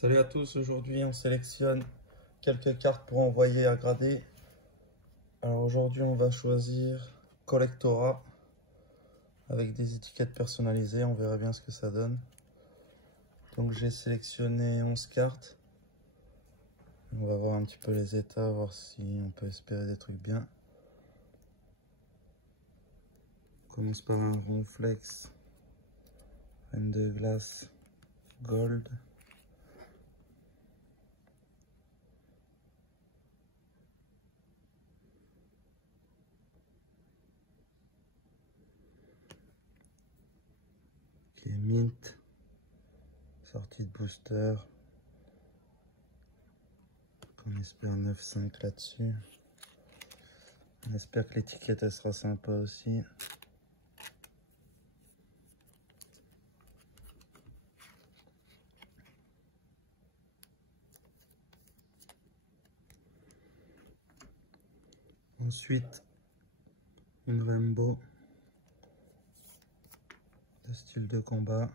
Salut à tous, aujourd'hui on sélectionne quelques cartes pour envoyer à grader. Alors aujourd'hui on va choisir Collectora avec des étiquettes personnalisées, on verra bien ce que ça donne. Donc j'ai sélectionné 11 cartes. On va voir un petit peu les états, voir si on peut espérer des trucs bien. On commence par un Ronflex, Reine de glace, Gold. Qui est mint, sortie de booster. On espère 9,5 là-dessus. On espère que l'étiquette elle sera sympa aussi. Ensuite, une Rainbow de style de combat.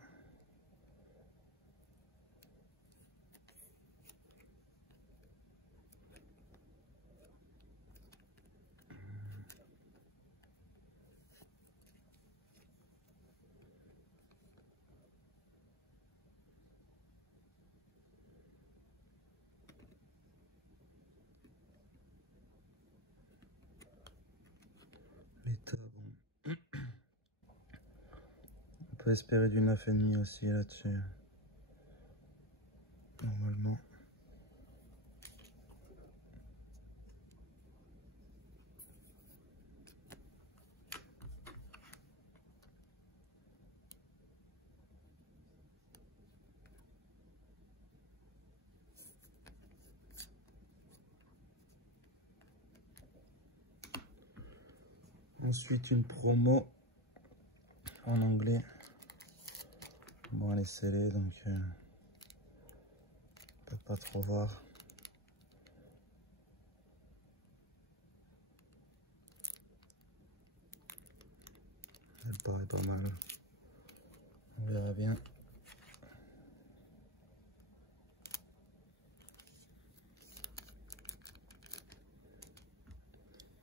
Méta, bon. On peut espérer du 9,5 aussi là-dessus. Normalement. Ensuite, une promo en anglais. Bon, elle est scellée, donc on peut pas trop voir. Elle paraît pas mal. On verra bien.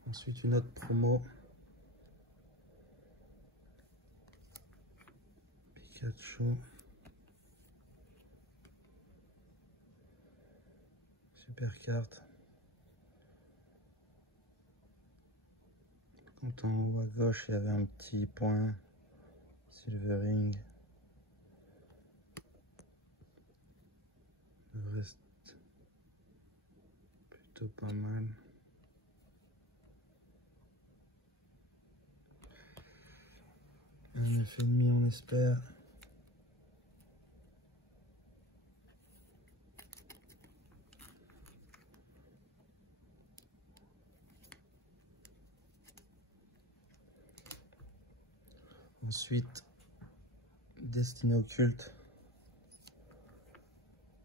Ensuite, une autre promo. Pikachu. Super carte. Quand en haut à gauche, il y avait un petit point. Silvering. Le reste, plutôt pas mal. Un 9,5 on espère. Ensuite, Destinée occulte.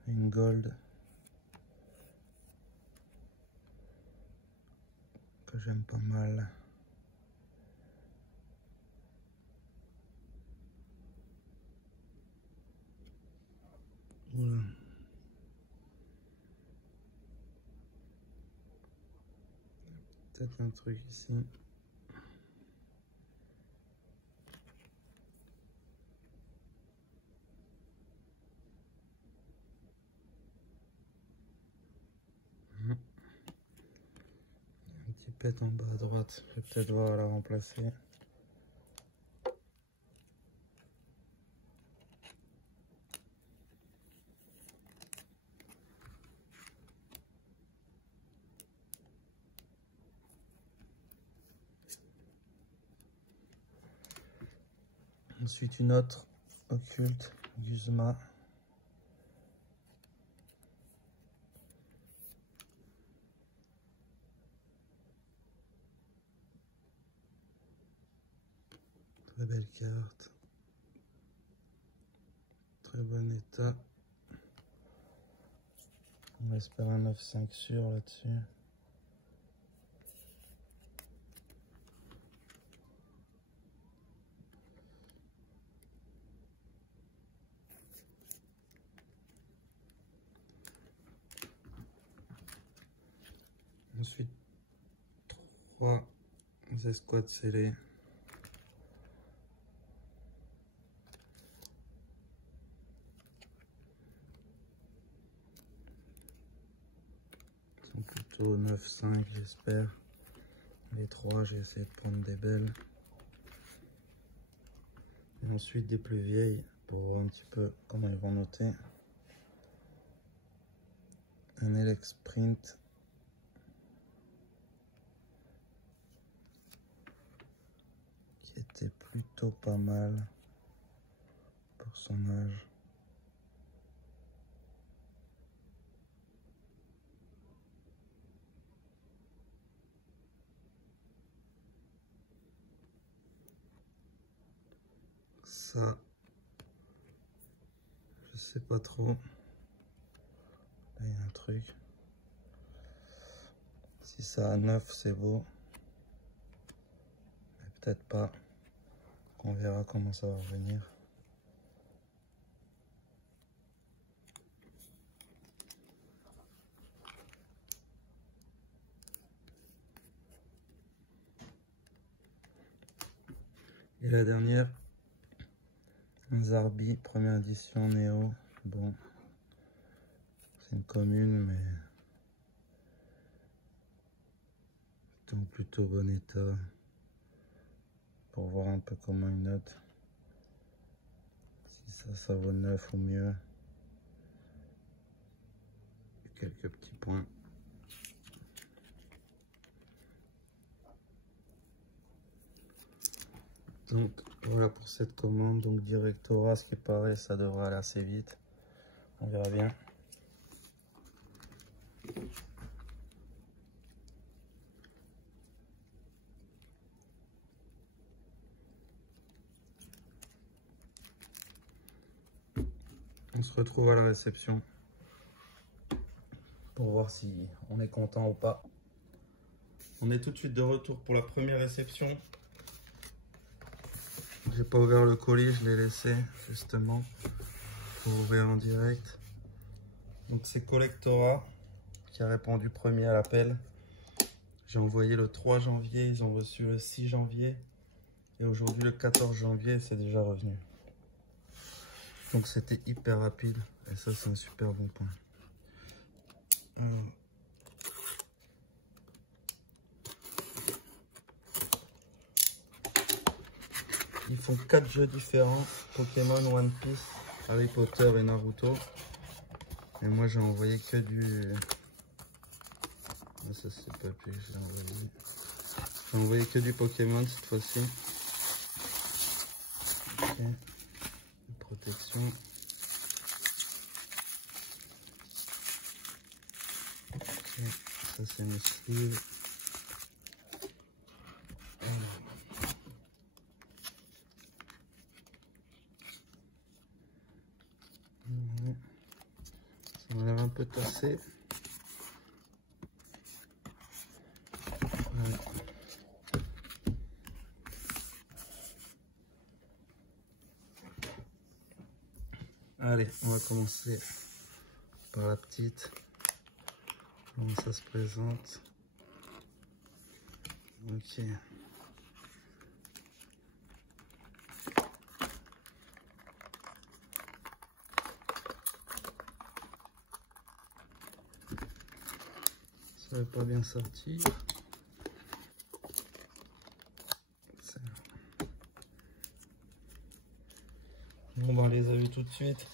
Une Gold. Que j'aime pas mal. Oula. Peut-être un truc ici. Un petit pet en bas à droite. Je vais peut-être voir la remplacer. Ensuite une autre occulte, Guzma. Très belle carte. Très bon état. On espère un 9,5 sûr là-dessus. Ensuite, 3 escouades scellées. Ils sont plutôt 9-5 j'espère. Les 3, j'ai essayé de prendre des belles. Et ensuite des plus vieilles pour voir un petit peu comment ils vont noter. Un Elex Sprint. Qui était plutôt pas mal pour son âge. Ça, je sais pas trop. Là, il y a un truc. Si ça a 9, c'est beau. Mais peut-être pas. On verra comment ça va revenir. Et la dernière, un Zarbi, première édition Néo. Bon, c'est une commune, mais c'est en plutôt bon état. Pour voir un peu comment il note. Si ça vaut 9 ou mieux. Et quelques petits points. Donc voilà pour cette commande. Donc Directora, ce qui paraît, ça devrait aller assez vite. On verra bien. On se retrouve à la réception pour voir si on est content ou pas. On est tout de suite de retour pour la première réception. J'ai pas ouvert le colis, je l'ai laissé justement pour ouvrir en direct. Donc c'est Collectora qui a répondu premier à l'appel. J'ai envoyé le 3 janvier, ils ont reçu le 6 janvier et aujourd'hui le 14 janvier, c'est déjà revenu. Donc c'était hyper rapide et ça c'est un super bon point. Ils font 4 jeux différents, Pokémon, One Piece, Harry Potter et Naruto. Et moi j'ai envoyé que du... Ah, ça c'est pas plus que j'ai envoyé. J'ai envoyé que du Pokémon cette fois-ci. Okay. Protection. Okay. Ça c'est mes sleeves. Ça m'a l'air un peu tassé. Ouais. Allez, on va commencer par la petite. Comment ça se présente. Ok. Ça va pas bien sortir. Bon, ben, on les a vus tout de suite.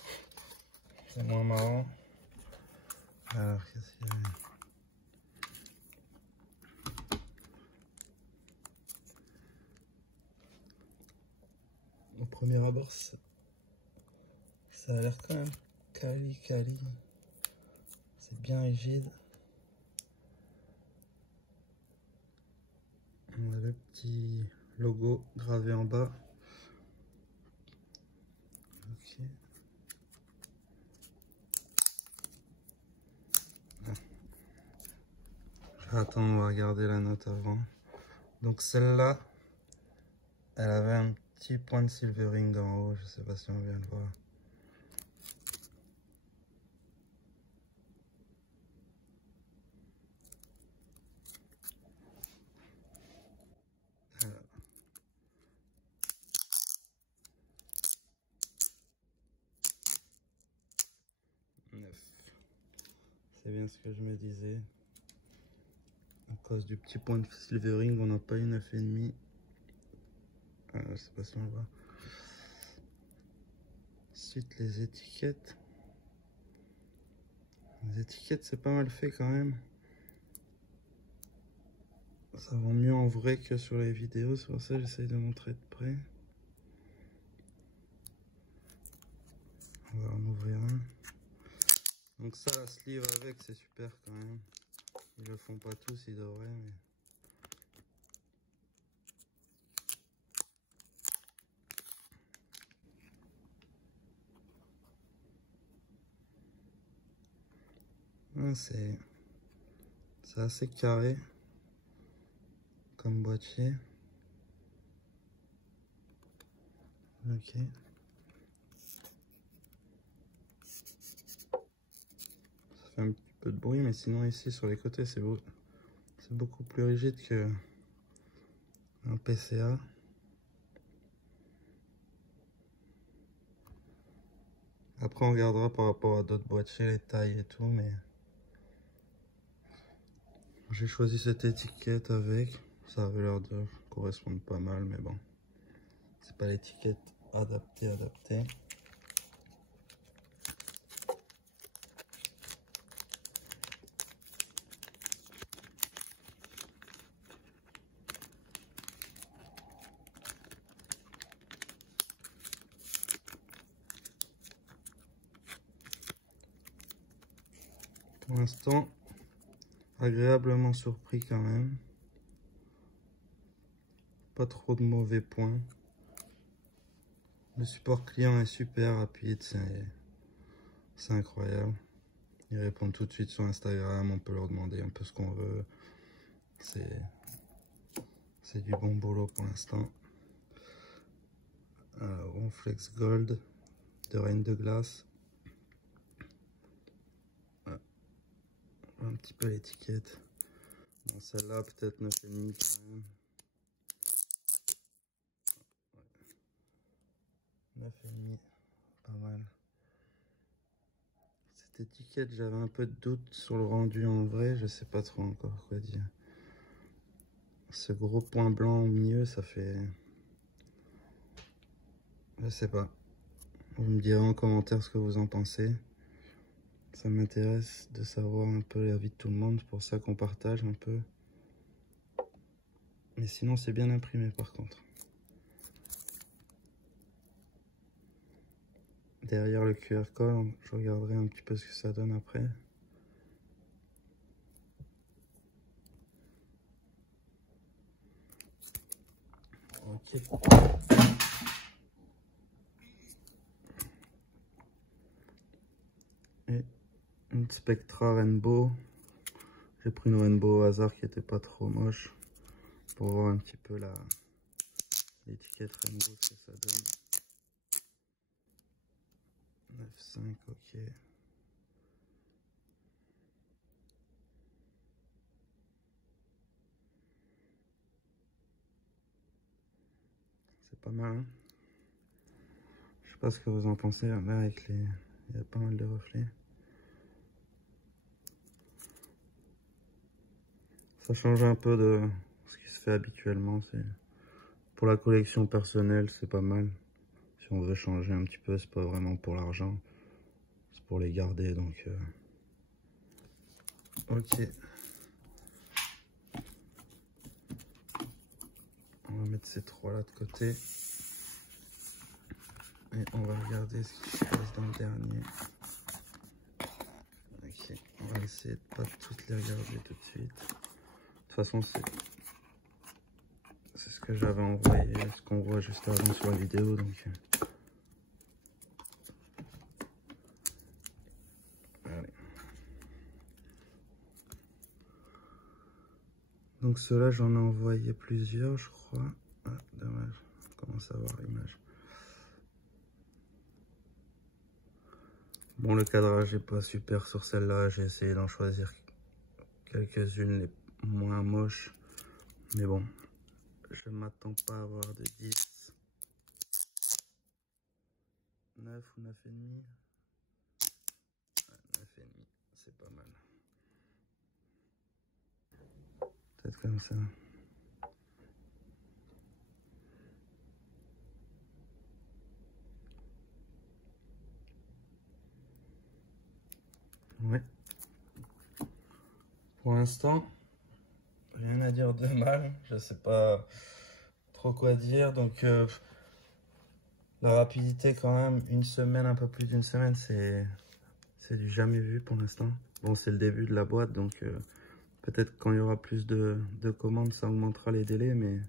C'est moins marrant. Alors, qu'est-ce qu'il y a? Au premier abord, ça a l'air quand même quali. C'est bien rigide. On a le petit logo gravé en bas. Ok. Attends, on va regarder la note avant. Donc celle-là, elle avait un petit point de silvering en haut. Je sais pas si on vient le voir. C'est bien ce que je me disais. À cause du petit point de silvering, on n'a pas eu 9,5. Je sais pas si on voit. Ensuite, les étiquettes. Les étiquettes, c'est pas mal fait quand même. Ça rend mieux en vrai que sur les vidéos, c'est pour ça que j'essaye de montrer de près. On va en ouvrir un. Donc ça, la sleeve avec, c'est super quand même. Ils le font pas tous, ils devraient, mais... Ah, c'est assez carré comme boîtier. Ok. Ça fait un petit peu de bruit, mais sinon ici sur les côtés c'est beau. C'est beaucoup plus rigide que un PCA. Après on regardera par rapport à d'autres boîtiers, les tailles et tout, mais j'ai choisi cette étiquette avec. Ça avait l'air de correspondre pas mal, mais bon. C'est pas l'étiquette adaptée. Pour l'instant, agréablement surpris quand même. Pas trop de mauvais points. Le support client est super rapide, c'est incroyable. Ils répondent tout de suite sur Instagram, on peut leur demander un peu ce qu'on veut. C'est du bon boulot pour l'instant. Ronflex Gold de Reine de Glace. Un petit peu l'étiquette. Bon, celle-là, peut-être 9,5 quand même. 9,5, pas mal. Cette étiquette, j'avais un peu de doute sur le rendu en vrai, je sais pas trop encore quoi dire. Ce gros point blanc au milieu, ça fait... Je sais pas. Vous me direz en commentaire ce que vous en pensez. Ça m'intéresse de savoir un peu l'avis de tout le monde, c'est pour ça qu'on partage un peu. Mais sinon, c'est bien imprimé par contre. Derrière le QR code, je regarderai un petit peu ce que ça donne après. Ok. Et une Spectra Rainbow. J'ai pris une Rainbow au hasard qui était pas trop moche. Pour voir un petit peu l'étiquette Rainbow, ce que ça donne. 9,5, ok. C'est pas mal, hein. Je sais pas ce que vous en pensez, là avec les... Il y a pas mal de reflets. Ça change un peu de ce qui se fait habituellement. Pour la collection personnelle, c'est pas mal. Si on veut changer un petit peu, c'est pas vraiment pour l'argent. C'est pour les garder, donc... Ok. On va mettre ces trois-là de côté. Et on va regarder ce qui se passe dans le dernier. Ok, on va essayer de pas toutes les regarder tout de suite. De toute façon, c'est ce que j'avais envoyé, ce qu'on voit juste avant sur la vidéo. Donc, allez. Donc ceux-là, j'en ai envoyé plusieurs, je crois. Ah, dommage, on commence à voir l'image. Bon, le cadrage est pas super sur celle-là. J'ai essayé d'en choisir quelques-unes les moins moches. Mais bon, je ne m'attends pas à avoir de 10. 9 ou 9,5. 9,5, c'est pas mal. comme ça. Ouais. Pour l'instant, rien à dire de mal. Je sais pas trop quoi dire. Donc, la rapidité quand même, une semaine, un peu plus d'une semaine, c'est du jamais vu pour l'instant. Bon, c'est le début de la boîte, donc peut-être quand il y aura plus de commandes, ça augmentera les délais, mais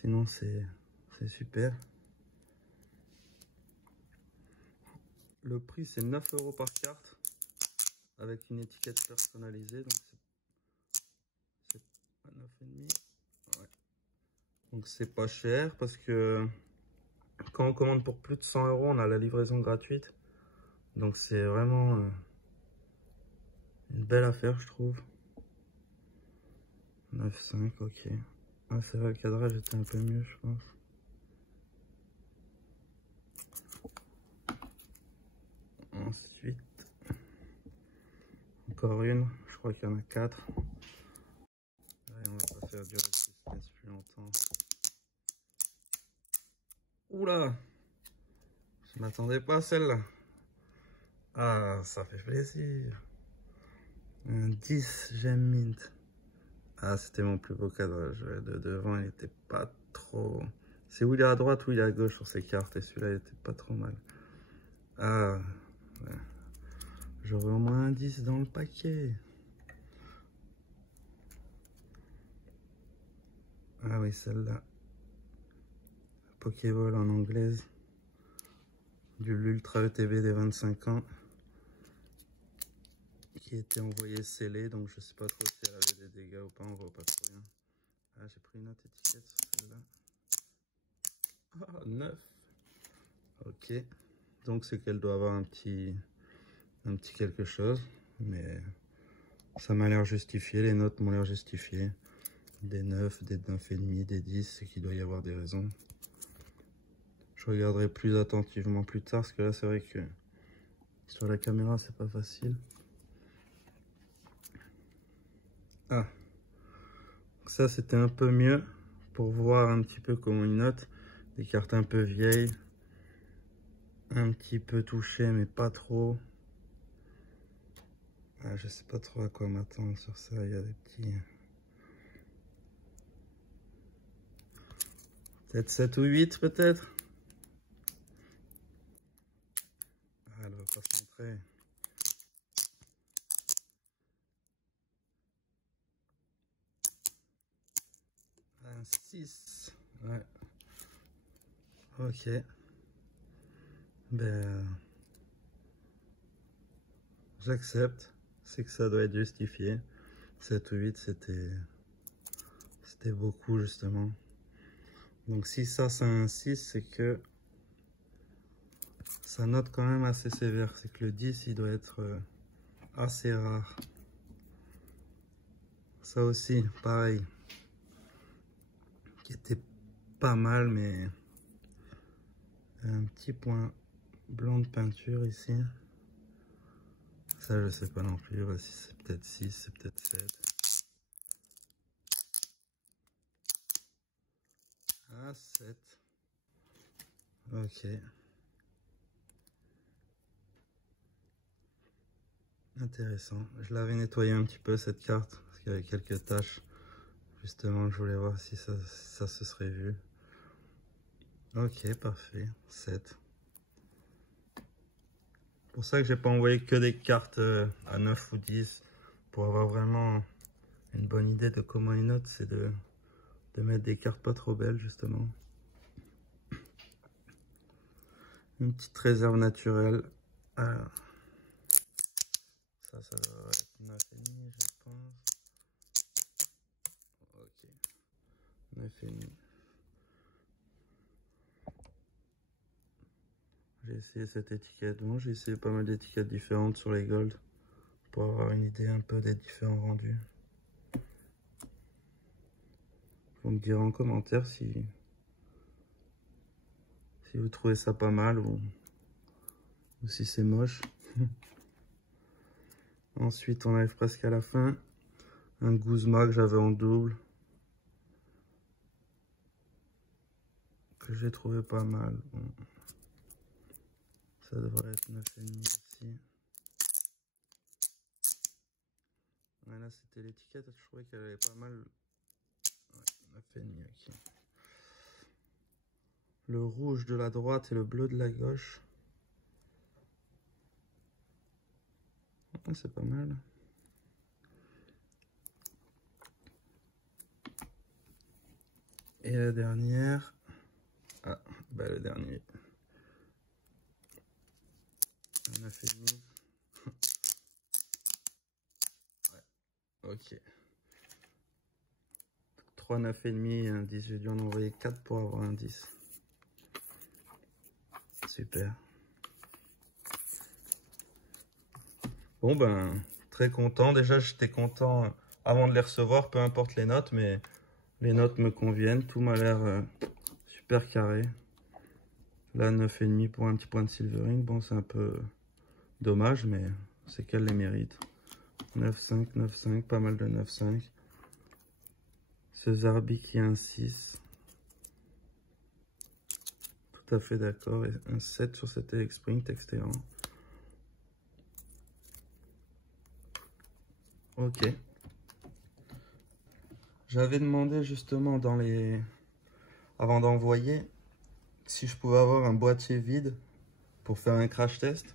sinon c'est super. Le prix c'est 9 € par carte avec une étiquette personnalisée, donc c'est 9,5. Ouais. Donc c'est pas cher parce que quand on commande pour plus de 100 €, on a la livraison gratuite. Donc c'est vraiment une belle affaire, je trouve. 9,5, ok. Ah, c'est vrai, le cadrage était un peu mieux, je pense. Ensuite, encore une, je crois qu'il y en a 4. Allez, on va pas faire durer le suspense plus longtemps. Oula! Je m'attendais pas à celle-là. Ah, ça fait plaisir. Un 10 Gem Mint. Ah, c'était mon plus beau cadrage. De devant, il était pas trop... C'est où il est à droite ou il est à gauche sur ces cartes. Et celui-là, il était pas trop mal. Ah, ouais. J'aurais au moins un 10 dans le paquet. Ah oui, celle-là. Pokéball en anglaise. Du l'Ultra ETB des 25 ans. Qui était envoyé scellé. Donc je sais pas trop si elle avait des dégâts ou pas. On voit pas trop bien. Ah, j'ai pris une autre étiquette sur celle-là. Ah, 9. Ok. Donc c'est qu'elle doit avoir un petit quelque chose. Mais ça m'a l'air justifié. Les notes m'ont l'air justifiées. Des 9, des 9,5, des 10. C'est qu'il doit y avoir des raisons. Je regarderai plus attentivement plus tard. Parce que là c'est vrai que sur la caméra c'est pas facile. Ah. Donc ça c'était un peu mieux. Pour voir un petit peu comment ils notent. Des cartes un peu vieilles. Un petit peu touchées mais pas trop. Ah, je sais pas trop à quoi m'attendre sur ça. Il y a des petits... Peut-être 7 ou 8 peut-être. Ah, elle va pas se montrer. Un 6. Ouais. Ok. Ben... J'accepte. C'est que ça doit être justifié. 7 ou 8 c'était beaucoup justement. Donc si ça c'est un 6, c'est que ça note quand même assez sévère. C'est que le 10 il doit être assez rare. Ça aussi, pareil. Qui était pas mal, mais un petit point blanc de peinture ici. Ça je sais pas non plus. Voici c'est peut-être 6, c'est peut-être 7. Ah, 7. Ok. Intéressant. Je l'avais nettoyé un petit peu cette carte parce qu'il y avait quelques taches. Justement, je voulais voir si ça se serait vu. Ok, parfait. 7. Pour ça que j'ai pas envoyé que des cartes à 9 ou 10. Pour avoir vraiment une bonne idée de comment ils notent, c'est de mettre des cartes pas trop belles justement. Une petite réserve naturelle. Alors, ça doit être 9,5 je pense. Ok. 9,5. J'ai essayé cette étiquette. Bon, j'ai essayé pas mal d'étiquettes différentes sur les Gold pour avoir une idée un peu des différents rendus. Vous me direz en commentaire si vous trouvez ça pas mal ou si c'est moche. Ensuite, on arrive presque à la fin Un Guzma que j'avais en double, que j'ai trouvé pas mal. Bon. Ça devrait être 9,5 ici. Ouais, là c'était l'étiquette, je trouvais qu'elle avait pas mal. Ouais, 9,5 ok. Le rouge de la droite et le bleu de la gauche. Ouais, c'est pas mal. Et la dernière. Ah, bah le dernier. 9,5. Ouais, ok. 3 9,5 et un 10. J'ai dû en envoyer 4 pour avoir un 10. Super. Bon ben, très content. Déjà, j'étais content avant de les recevoir, peu importe les notes, mais les notes me conviennent. Tout m'a l'air super carré. Là, 9,5 pour un petit point de silvering. Bon, c'est un peu dommage, mais c'est qu'elle les mérite. 9,5, 9,5, pas mal de 9,5. Ce Zarbi qui est un 6. Tout à fait d'accord. Et un 7 sur cet Elec Sprint, excellent. Ok. J'avais demandé justement avant d'envoyer si je pouvais avoir un boîtier vide pour faire un crash test.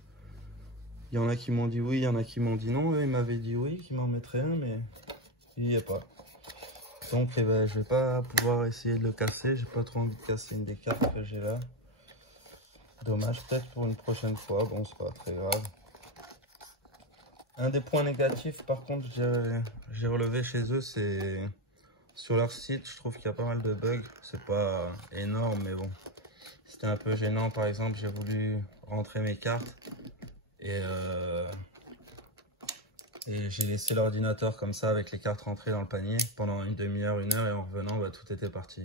Il y en a qui m'ont dit oui, il y en a qui m'ont dit non. Eux, ils m'avaient dit oui, qu'ils m'en mettraient un, mais il n'y a pas. Donc eh ben, je vais pas pouvoir essayer de le casser. J'ai pas trop envie de casser une des cartes que j'ai là. Dommage, peut-être pour une prochaine fois. Bon, c'est pas très grave. Un des points négatifs, par contre, j'ai relevé chez eux, c'est sur leur site. Je trouve qu'il y a pas mal de bugs. C'est pas énorme, mais bon. C'était un peu gênant. Par exemple, j'ai voulu rentrer mes cartes et j'ai laissé l'ordinateur comme ça avec les cartes rentrées dans le panier pendant une demi-heure, une heure, et en revenant, bah, tout était parti.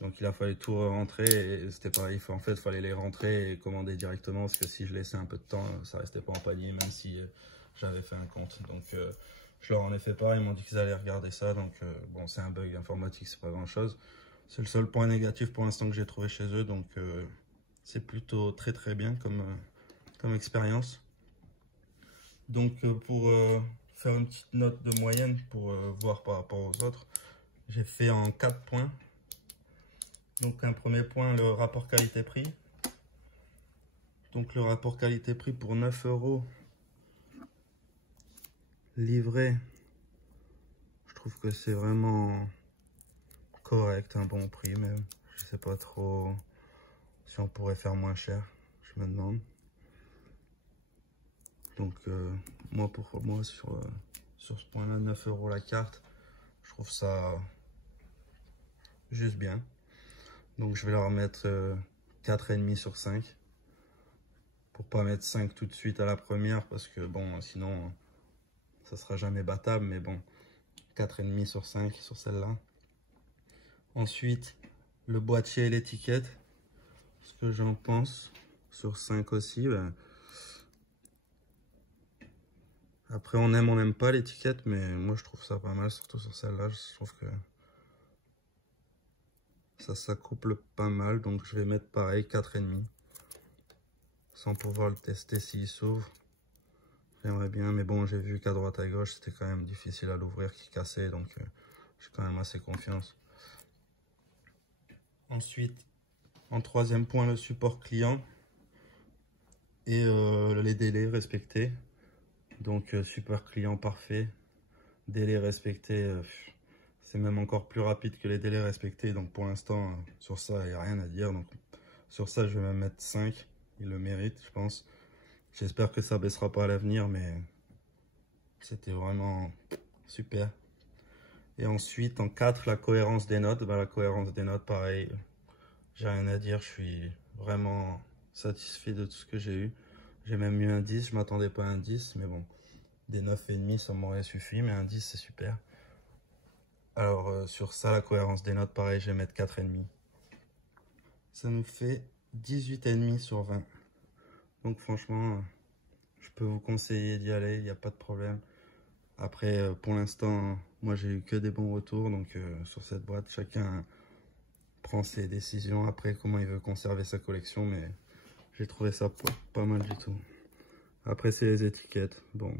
Donc il a fallu tout rentrer et c'était pareil. En fait, il fallait les rentrer et commander directement parce que si je laissais un peu de temps, ça restait pas en panier, même si j'avais fait un compte. Donc je leur en ai fait part, ils m'ont dit qu'ils allaient regarder ça. Donc bon, c'est un bug informatique, c'est pas grand chose. C'est le seul point négatif pour l'instant que j'ai trouvé chez eux. Donc c'est plutôt très très bien comme expérience. Donc pour faire une petite note de moyenne pour voir par rapport aux autres, j'ai fait en 4 points. Donc un premier point, le rapport qualité-prix. Donc le rapport qualité-prix pour 9 € livré, je trouve que c'est vraiment correct, un bon prix même. Je sais pas trop si on pourrait faire moins cher, je me demande. Donc moi sur ce point-là, 9 € la carte, je trouve ça juste bien. Donc je vais leur mettre 4,5 sur 5. Pour pas mettre 5 tout de suite à la première, parce que bon, sinon ça sera jamais battable, mais bon, 4,5 sur 5 sur celle-là. Ensuite, le boîtier et l'étiquette, ce que j'en pense sur 5 aussi. Ben, après, on aime, on n'aime pas l'étiquette, mais moi je trouve ça pas mal, surtout sur celle-là. Je trouve que ça s'accouple pas mal, donc je vais mettre pareil, 4,5. Sans pouvoir le tester s'il s'ouvre. J'aimerais bien, mais bon, j'ai vu qu'à droite à gauche, c'était quand même difficile à l'ouvrir, qui cassait, donc j'ai quand même assez confiance. Ensuite, en troisième point, le support client et les délais respectés. Donc, support client parfait, délai respecté, c'est même encore plus rapide que les délais respectés. Donc, pour l'instant, sur ça, il n'y a rien à dire. Donc, sur ça, je vais même mettre 5. Il le mérite, je pense. J'espère que ça baissera pas à l'avenir, mais c'était vraiment super. Et ensuite, en 4, la cohérence des notes. Bah, la cohérence des notes, pareil, j'ai rien à dire. Je suis vraiment satisfait de tout ce que j'ai eu. J'ai même eu un 10, je m'attendais pas à un 10, mais bon, des 9,5, ça m'aurait suffi, mais un 10, c'est super. Alors, sur ça, la cohérence des notes, pareil, je vais mettre 4,5. Ça nous fait 18,5 sur 20. Donc, franchement, je peux vous conseiller d'y aller, il n'y a pas de problème. Après, pour l'instant, Moi j'ai eu que des bons retours, donc sur cette boîte, chacun prend ses décisions après comment il veut conserver sa collection, mais j'ai trouvé ça pas mal du tout. Après c'est les étiquettes, bon,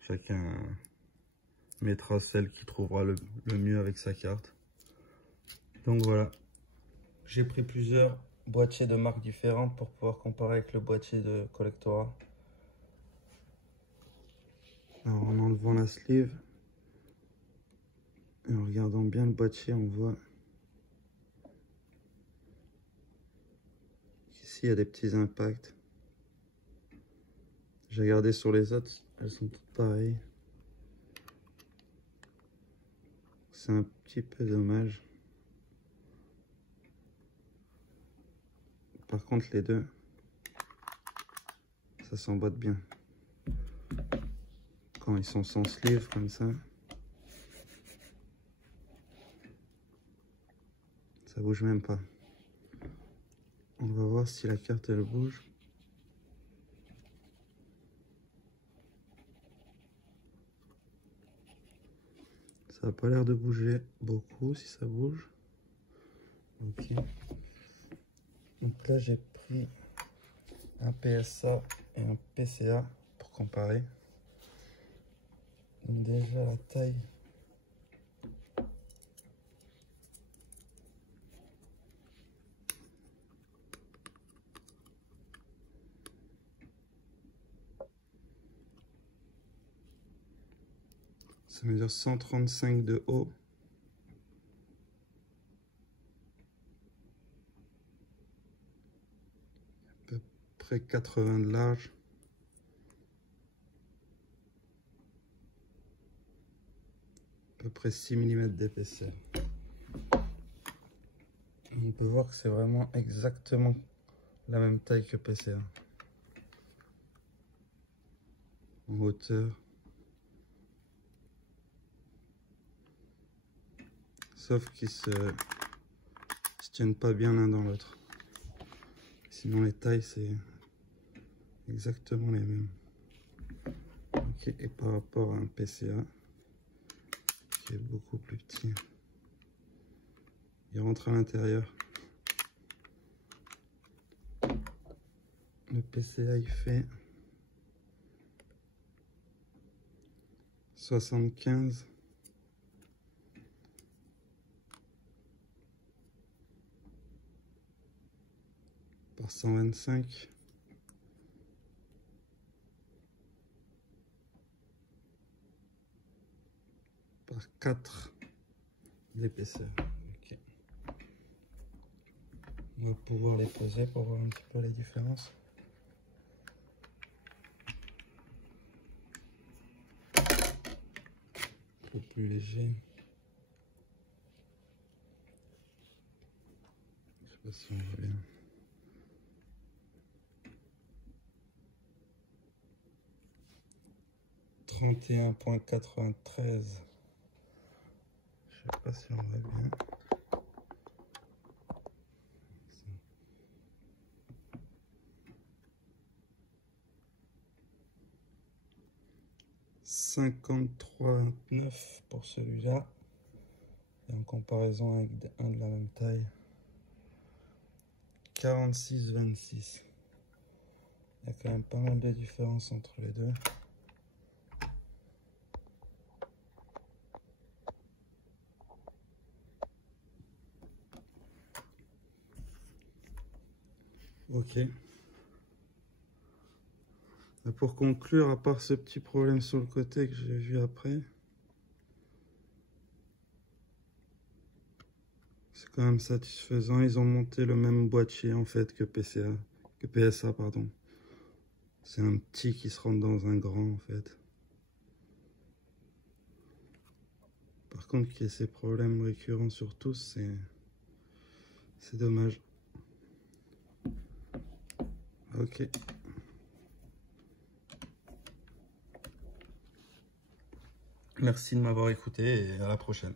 chacun mettra celle qui trouvera le mieux avec sa carte. Donc voilà, j'ai pris plusieurs boîtiers de marques différentes pour pouvoir comparer avec le boîtier de Collectora. Alors en enlevant la sleeve et en regardant bien le boîtier, on voit qu'ici il y a des petits impacts. J'ai regardé sur les autres, elles sont toutes pareilles. C'est un petit peu dommage. Par contre les deux, ça s'emboîte bien. Quand ils sont sans sleeve comme ça bouge même pas. On va voir si la carte elle bouge. Ça a pas l'air de bouger beaucoup si ça bouge. Ok. Donc là j'ai pris un PSA et un PCA pour comparer. Donc déjà la taille. Ça mesure 135 de haut. À peu près 80 de large. À peu près 6 mm d'épaisseur. On peut voir que c'est vraiment exactement la même taille que PCA. En hauteur. Sauf qu'ils se tiennent pas bien l'un dans l'autre. Sinon les tailles c'est exactement les mêmes. Ok, et par rapport à un PCA qui est beaucoup plus petit, il rentre à l'intérieur. Le PCA il fait 75 par 125 par 4 d'épaisseur. Okay. On va pouvoir les poser pour voir un petit peu les différences. Un peu plus léger. Je sais pas si on voit bien. ,93. Je sais pas si on voit bien. ,53,29 pour celui-là. Et en comparaison avec un de la même taille, 46,26. Il y a quand même pas mal de différence entre les deux. Ok. Pour conclure, à part ce petit problème sur le côté que j'ai vu après, c'est quand même satisfaisant. Ils ont monté le même boîtier en fait que PSA, pardon. C'est un petit qui se rentre dans un grand en fait. Par contre, qu'il y ait ces problèmes récurrents sur tous, c'est dommage. Ok. Merci de m'avoir écouté et à la prochaine.